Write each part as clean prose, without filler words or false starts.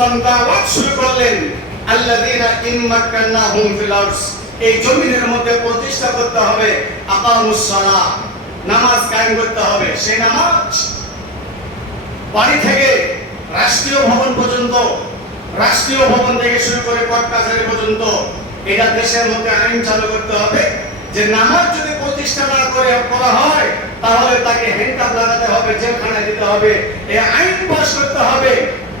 সাল্লাল্লাহু দাওয়াত শুরু করলেন, আল্লাযীনা ইম্মাক্কান্নাহুম ফিল আরদ, এই জমিনের মধ্যে প্রতিষ্ঠা করতে হবে আকামুস সালাহ, নামাজ কায়েম করতে হবে। সেই নামাজ বাড়ি থেকে রাষ্ট্রীয় ভবন পর্যন্ত, রাষ্ট্রীয় ভবন থেকে শুরু করে কোর্ট কাছারি পর্যন্ত এটা দেশের মধ্যে আইন চালু করতে হবে যে নামাজ যদি প্রতিষ্ঠা না করা হয় তাহলে তাকে হ্যান্ডকাপ লাগাতে হবে, জেলখানায় দিতে হবে। এই আইন পাস করতে হবে,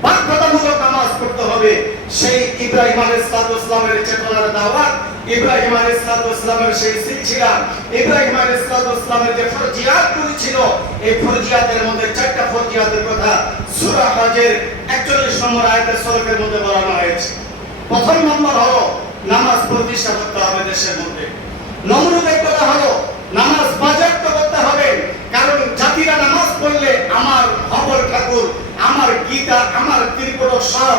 বাধ্যতামূলক নামাজ পড়তে হবে। সেই ইব্রাহিম আলাইহিস সালামের চেতনার দাওয়াত, ইব্রাহিম আলাইহিস সালামের সেই সিলসিলা, ইব্রাহিম আলাইহিস সালামের যে ফরজিয়াতগুলি ছিল, এই ফরজিয়াতের মধ্যে 4টা ফরজিয়াতের কথা সূরা হজের 41 নম্বর আয়াতের সূরার মধ্যে বলানো হয়েছে। প্রথম নম্বর হলো নামাজ প্রতিষ্ঠা করতে হবে দেশের মধ্যে। নম্বরের কথা হলো নামাজ বাজেয়াপ্ত করতে হবে, কারণ জাতিরা নামাজ পড়লে আমার খবর ঠাকুর, আমার গীতা, আমার ত্রিপুরা সব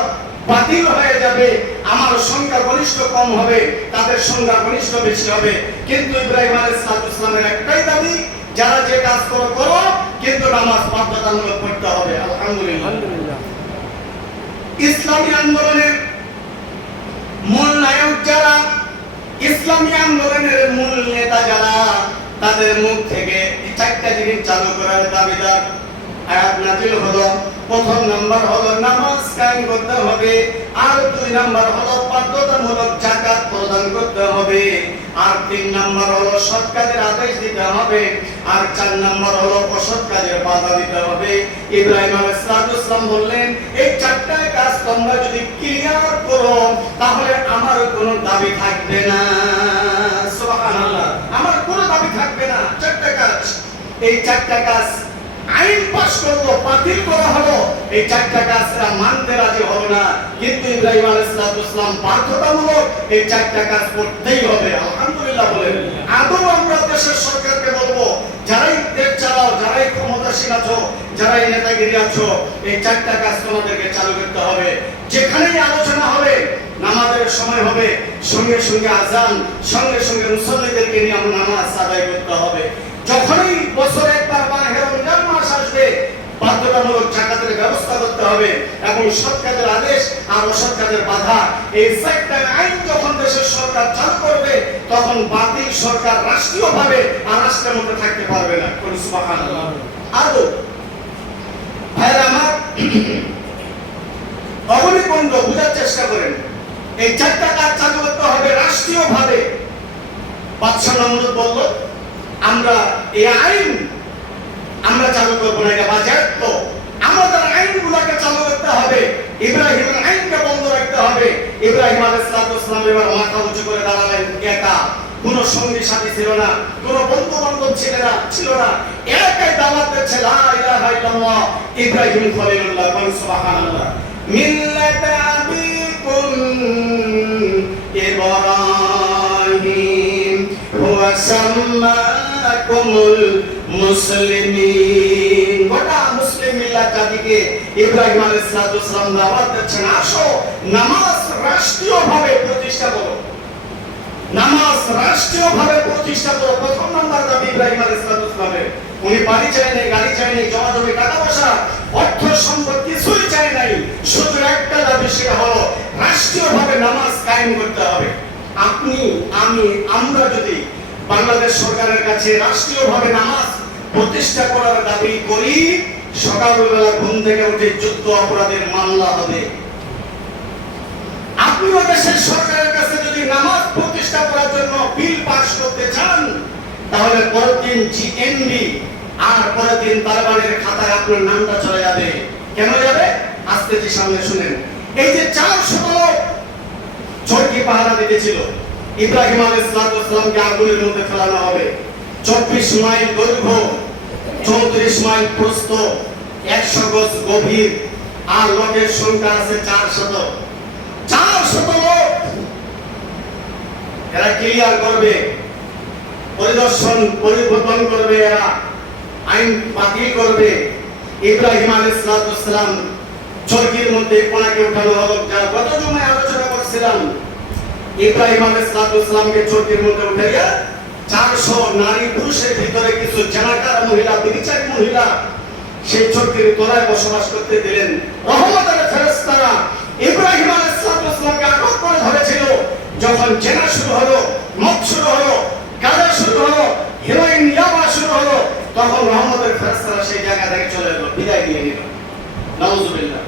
বাতিল হয়ে যাবে, আমার সংখ্যা গরিষ্ঠ কম হবে, তাদের সংখ্যা গরিষ্ঠ বেশি হবে। কিন্তু ইব্রাহিম আলাইহিস সালামের একটাই দাবি, যারা যে কাজ করো করো, কিন্তু নামাজ বাধ্যতামূলক পড়তে হবে। আলহামদুলিল্লাহ। ইসলামী আন্দোলনের মূল নায়ক যারা, ইসলামী আন্দোলনের মূল নেতা যারা, তাদের মুখ থেকে 4টা জিনিস চালু করার দাবিদার আয়াত নাযিল হলো। প্রথম নাম্বার হলো নামাজ কায়েম করতে হবে, আর 2 নাম্বার হলো বাধ্যতামূলক যাকাত প্রদান করতে হবে, আর 3 নাম্বার হলো সৎ কাজের আদেশ দিতে হবে, আর 4 নাম্বার হলো অসৎ কাজের বাধা দিতে হবে। ইব্রাহিম আলাইহিস সালাম বললেন, এই 4টা কাজ তোমরা যদি ক্লিয়ার করো তাহলে আমার কোনো দাবি থাকবে না। সুবহানাল্লাহ, আমার কোনো দাবি থাকবে না। 4টা কাজ, এই 4টা কাজ আইন পাস করলো, বাতিল করা হলো, এই 4টা কাজরা মানতে রাজি হলো না। কিন্তু ইব্রাহিম আলাইহিস সালাম বাধ্যতামূলক এই 4টা কাজ করতেই হবে। আলহামদুলিল্লাহ বলেন। আদৌ আমরা দেশের সরকারকে বলবো, যারাই দেশ চালাও, যারাই ক্ষমতাসীন আছো, যারাই নেতাগিরি আছো, এই 4টা কাজ তোমাদেরকে চালু করতে হবে। যেখানেই আলোচনা হবে, নামাজের সময় হবে, সঙ্গে সঙ্গে আযান, সঙ্গে সঙ্গে মুসল্লিদেরকে নিয়ে আমরা নামাজ আদায় করতে হবে। যখনই বছরে একবার মাহে রমজান মাস আসবে, বাধ্যতামূলক যাকাতের ব্যবস্থা করতে হবে, এবং সৎ কাজের আদেশ আর অসৎ কাজের বাধা, এই 4টা আইন যখন দেশের সরকার চালু করবে, তখন বাতিল সরকার রাষ্ট্রীয়ভাবে আর রাষ্ট্রের মধ্যে থাকতে পারবে না। সুবহানাল্লাহ। আদৌ ভাইরা আমার, অবলিবন্ধ বুঝার চেষ্টা করেন, এই 4টা কাজ চালু করতে হবে রাষ্ট্রীয়ভাবে। বাদশা নমরুদ বলল, আমরা এই আইন আমরা চালু করব না, এটা বাজেয়াপ্ত। আমাদের আইনগুলোকে চালু করতে হবে, ইব্রাহিমের আইনকে বন্ধ রাখতে হবে। ইব্রাহিম আলাইহিস সালাম এবার মাথা উঁচু করে দাঁড়ালেন, একা, কোনো সঙ্গী সাথী ছিল না, কোনো বন্ধু বান্ধব ছিল না, একাই দাওয়াত দিচ্ছে লা ইলাহা ইল্লাল্লাহ ইব্রাহিম খলিলুল্লাহ। সুবহানাল্লাহ। মিল্লাতা আবিকুম ইব্রাহিম হুয়া সাম্মাকুমুল মুসলিমিন। গোটা মুসলিম মিল্লাত জাতিকে ইব্রাহিম আলাইহিস সালাম দাওয়াত দিচ্ছেন, আসো নামাজ রাষ্ট্রীয়ভাবে প্রতিষ্ঠা করো, নামাজ রাষ্ট্রীয়ভাবে প্রতিষ্ঠা করো। প্রথম নাম্বার দাবি ইব্রাহিম আলাইহিস সালামের। উনি বাড়ি চাই নাই, গাড়ি চাই নাই, জমা জমি টাকা পয়সা, অর্থ সম্পদ কিছুই চাই নাই, শুধু একটা দাবি, সেটা হলো রাষ্ট্রীয়ভাবে নামাজ কায়েম করতে হবে। আপনি, আমি, আমরা যদি বাংলাদেশ সরকারের কাছে রাষ্ট্রীয়ভাবে নামাজ প্রতিষ্ঠা করার দাবি করি, সকালবেলা ঘুম থেকে উঠে যুদ্ধ অপরাধের মামলা হবে। আপনিও দেশের সরকারের কাছে যদি নামাজ প্রতিষ্ঠা করার জন্য বিল পাস করতে চান, তাহলে পরের দিন জিএনবি আর পরের দিন তালেবানের খাতায় আপনার নামটা চলে যাবে। কেন যাবে? আস্তে যে সামনে শুনেন। এই যে 400 লোক চৌকি পাহারা দিতেছিল, ইব্রাহিম আলাইহিস সালামকে আগুনের মধ্যে ফেলানো হবে। 24 মাইল দৈর্ঘ্য, 34 মাইল প্রস্থ, 100 গজ গভীর, আর লোকের সংখ্যা আছে 400। 400 লোক এরা ক্লিয়ার করবে, পরিদর্শন পরিবর্তন করবে, এরা আইন বাতিল করবে। ইব্রাহিম আলাইহিস সালাম চৌকির মধ্যে কোনাকে উঠানো হলো, যা গত জুমায় আলোচনা করছিলাম। ইব্রাহিম আলাইহিস সালামকে চৌকির মধ্যে উঠাইয়া 400 নারী পুরুষের ভিতরে কিছু জানাকার মহিলা, বিচারী মহিলা সেই চৌকির তলায় বসবাস করতে দিলেন। রহমতের ফেরেশতারা শুরু হলো, মদ শুরু হলো, গাঁজা শুরু হলো, হেরোইন ইয়াবা শুরু হলো, তখন রহমতের ফেরেশতারা সেই জায়গা থেকে চলে এলো, বিদায় নিয়ে নিল। নাউজুবিল্লাহ।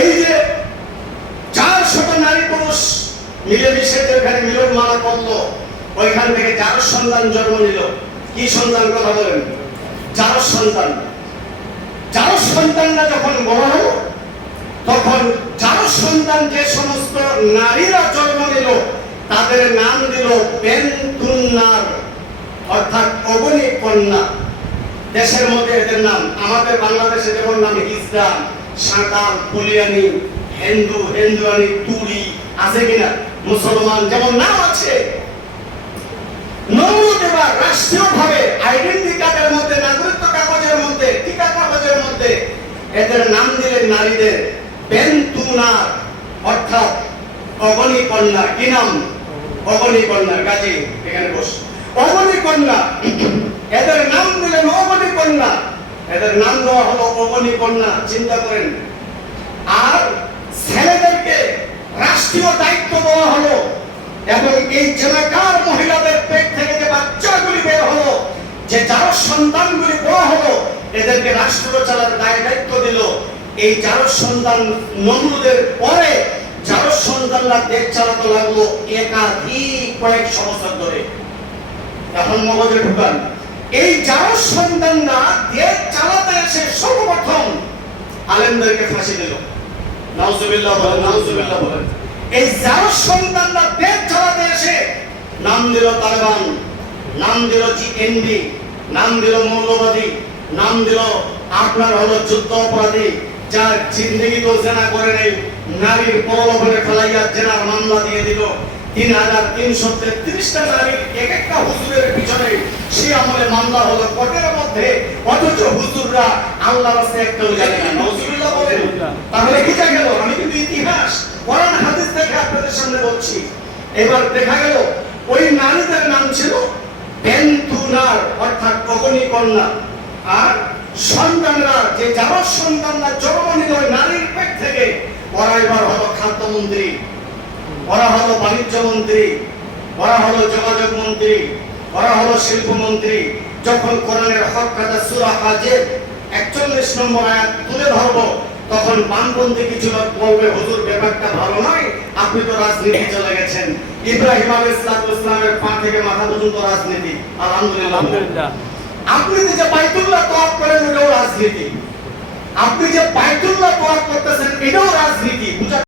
এই যে 400 নারী পুরুষ মিলেমিশে যেখানে মিলন মালা করলো, ওইখান থেকে 4 সন্তান জন্ম নিল। কি সন্তান কথা বলেন? 4 সন্তান। 4 সন্তানরা যখন বড় হলো, তখন 4 সন্তান যে সমস্ত নারীরা জন্ম নিল, তাদের নাম দিল বেনতুন্নার, অর্থাৎ অগ্নি কন্যা। দেশের মধ্যে এদের নাম, আমাদের বাংলাদেশে যেমন নাম ইসলাম, সাঁওতাল, কলিয়ানি, হিন্দুয়ানি, তুরি আছে কিনা, মুসলমান যেমন নাম আছে, নমরুদ এবার রাষ্ট্রীয়ভাবে আইডেন্টি কার্ডের মধ্যে, নাগরিকত্ব কাগজের মধ্যে, টিকা কাগজের মধ্যে এদের নাম দিলেন নারীদের বেনতুনার, অর্থাৎ অগ্নি কন্যা। কি নাম? অগ্নি কন্যা। কাজী এখানে বস। অগ্নি কন্যা, এদের নাম দিলেন অগ্নি কন্যা। এদের নাম দেওয়া হলো অগ্নি কন্যা। চিন্তা করেন। আর ছেলেদেরকে রাষ্ট্রীয় দায়িত্ব দেওয়া হলো, এবং এই জেনাকার মহিলাদের পেট থেকে যে বাচ্চাগুলি বের হলো, যে 4 সন্তানগুলি বড় হলো, এদেরকে রাষ্ট্র চালার দায়িত্ব দিল। এই 4 সন্তান নমরুদের পরে 4 সন্তানরা দেশ চালাতে লাগলো একাধিক কয়েক বছর ধরে। এখন মগজে ঢুকান, এই 4 সন্তানরা দেশ চালাতে এসে সর্বপ্রথম আলেমদেরকে ফাঁসি দিল। নাউজুবিল্লাহ বলেন, নাউজুবিল্লাহ বলেন। এই 4 সন্তানরা দেশ চালাতে এসে নাম দিল তালেবান, নাম দিল জিএনডি, নাম দিল মৌলবাদী, নাম দিল আপনার হলো যুদ্ধ অপরাধী, যার জিন্দগি তো জেনা করে নেই, নারীর প্রলোভনে ফেলাইয়া জেনার মামলা দিয়ে দিল। 3333টা নারীর এক একটা হুজুরের পিছনে সে আমলে মামলা হলো কোর্টের মধ্যে, অথচ হুজুররা আল্লাহর রাস্তায় একটাও জানে না। নাউজুবিল্লাহ বলেন। তাহলে বুঝা গেল, আমি কিন্তু ইতিহাস কোরআন হাদিস থেকে আপনাদের সামনে বলছি। এবার দেখা গেল ওই নারীদের নাম ছিল বেনতুনার, অর্থাৎ অগ্নি কন্যা। আর সন্তানরা, যে 4 সন্তানরা জন্ম নিল ওই নারীর পেট থেকে, ওরা এবার হলো খাদ্যমন্ত্রী, ওরা হলো বাণিজ্য মন্ত্রী, ওরা হলো যোগাযোগ মন্ত্রী, ওরা হলো শিল্পমন্ত্রী। যখন কোরআনের হক কথা সূরা হাজের 41 নম্বর আয়াত তুলে ধরবো, তখন বামপন্থী কিছু লোক বলবে, হুজুর ব্যাপারটা ভালো নয়, আপনি তো রাজনীতি চলে গেছেন। ইব্রাহিম আলাইহিস সালামের পা থেকে মাথা পর্যন্ত রাজনীতি। আলহামদুলিল্লাহ। আপনি যে বাইতুল্লাহ তওয়াফ করেন, এটাও রাজনীতি। আপনি যে বাইতুল্লাহ তওয়াফ করতেছেন, এটাও রাজনীতি।